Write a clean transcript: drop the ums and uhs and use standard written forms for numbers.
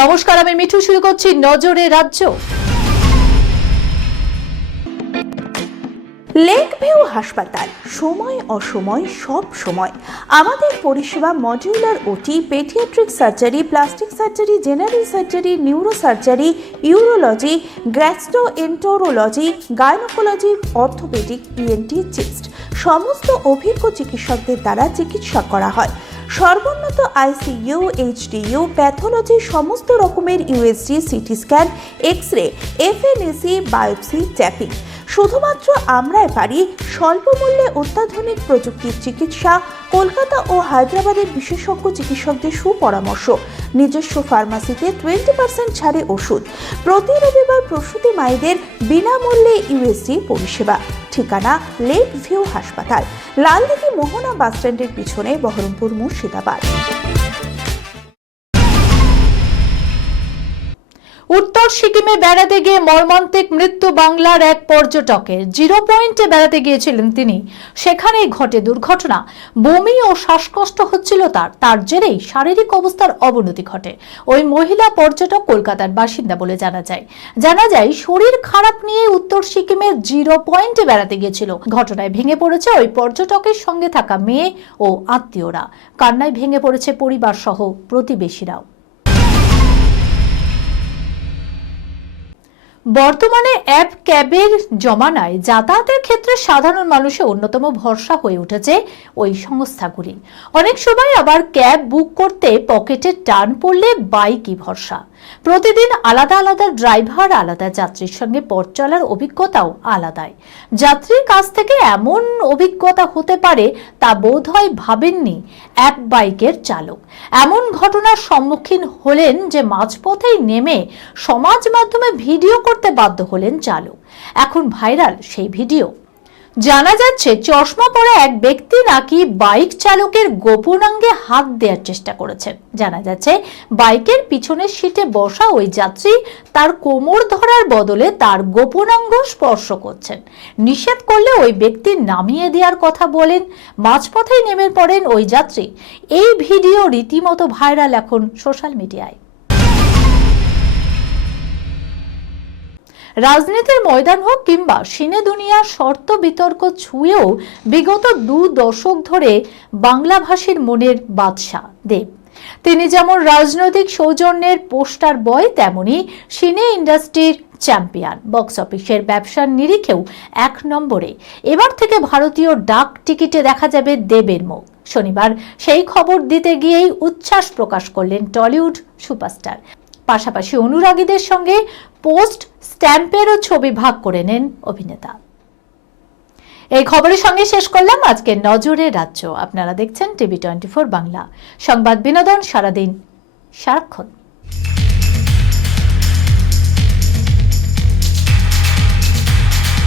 নমস্কার, আমি মিঠু। শুরু করছি নজরে রাজ্য। লেক ভিউ হাসপাতাল, সময় অসময় সব সময় আমাদের পরিষেবা modular OT, paediatric surgery, plastic surgery, general surgery, neuro surgery, urology, gastroenterology, gynaecology, orthopaedic, ENT, chest সমস্ত অভিজ্ঞ চিকিৎসকদের দ্বারা চিকিৎসা করা হয়। সর্বোন্নত আইসিইউ, এইচডিইউ, প্যাথোলজি, সমস্ত রকমের USG, CT scan, X ray, FNAC, biopsy, tapping. শুধুমাত্র আমরাই পারি স্বল্প মূল্যে অত্যাধুনিক প্রযুক্তির চিকিৎসা। কলকাতা ও হায়দ্রাবাদের বিশেষজ্ঞ চিকিৎসকদের সুপরামর্শ, নিজস্ব ফার্মাসিতে 20% ছাড়ে ওষুধ, প্রতি রবিবার প্রসূতি মায়েদের বিনামূল্যে ইউএসজি পরিষেবা। ঠিকানা লেক ভিউ হাসপাতাল, লালদিঘি মোহনা বাসস্ট্যান্ডের পিছনে, বহরমপুর, মুর্শিদাবাদ। উত্তর সিকিমে বেড়াতে গিয়ে মর্মান্তিক মৃত্যু বাংলার এক পর্যটকের। 0 পয়েন্টে বেড়াতে গিয়েছিলেন তিনি, সেখানেই ঘটে দুর্ঘটনা। বমি ও শ্বাসকষ্ট হচ্ছিল তার জেরেই শারীরিক অবস্থার অবনতি ঘটে। ওই মহিলা পর্যটক কলকাতার বাসিন্দা বলে জানা যায় শরীর খারাপ নিয়ে উত্তর সিকিমের 0 পয়েন্টে বেড়াতে গিয়েছিল। ঘটনায় ভেঙে পড়েছে ওই পর্যটকের সঙ্গে থাকা মেয়ে ও আত্মীয়রা। কান্নায় ভেঙে পড়েছে পরিবার সহ প্রতিবেশীরাও। বর্তমানে অ্যাপ ক্যাবের জমানায় যাতায়াতের ক্ষেত্রে সাধারণ মানুষের অন্যতম ভরসা হয়ে উঠেছে ওই সংস্থাগুলি। অনেক সময় আবার ক্যাব বুক করতে পকেটে টান পড়লে বাইকই ভরসা। প্রতিদিন আলাদা আলাদা ড্রাইভার, আলাদা যাত্রীর সঙ্গে পথ চলার অভিজ্ঞতাও আলাদাই। যাত্রীর কাছ থেকে এমন অভিজ্ঞতা হতে পারে তা বোধহয় ভাবেননি অ্যাপ বাইকের চালক। এমন ঘটনার সম্মুখীন হলেন যে মাঝপথেই নেমে সমাজ মাধ্যমে ভিডিও করতে বাধ্য হলেন চালক। এখন ভাইরাল সেই ভিডিও। জানা যাচ্ছে চশমা পরা এক ব্যক্তি নাকি বাইক চালকের গোপনাঙ্গে হাত দেওয়ার চেষ্টা করেছেন। জানা যাচ্ছে বাইকের পিছনের সিটে বসা ওই যাত্রী তার কোমর ধরার বদলে তার গোপনাঙ্গ স্পর্শ করছেন। নিষেধ করলে ওই ব্যক্তি নামিয়ে দেওয়ার কথা বলেন। মাঝপথেই নেমে পড়েন ওই যাত্রী। এই ভিডিও রীতিমতো ভাইরাল এখন সোশ্যাল মিডিয়ায়। রাজনীতির ময়দান হোক কিংবা সিনে দুনিয়ার শর্ত বিতর্ক ছুঁয়েও বিগত 2 দশক ধরে বাংলাভাষীর মনের বাদশা দেব। তিনি যেমন রাজনৈতিক সৌজন্যের পোস্টার বয়, তেমনি সিনে ইন্ডাস্ট্রির চ্যাম্পিয়ন। বক্স অফিসের ব্যবসার নিরিখেও 1 নম্বরে। এবার থেকে ভারতীয় ডাক টিকিটে দেখা যাবে দেবের মুখ। শনিবার সেই খবর দিতে গিয়েই উচ্ছ্বাস প্রকাশ করলেন টলিউড সুপারস্টার। পাশাপাশি অনুরাগীদের সঙ্গে পোস্ট স্ট্যাম্পেরও ছবি ভাগ করে নেন অভিনেতা। এই খবরের সঙ্গে শেষ করলাম আজকের নজরে রাজ্য। আপনারা দেখছেন টিভি 24 বাংলা। সংবাদ বিনোদন সারাদিন সারাক্ষণ।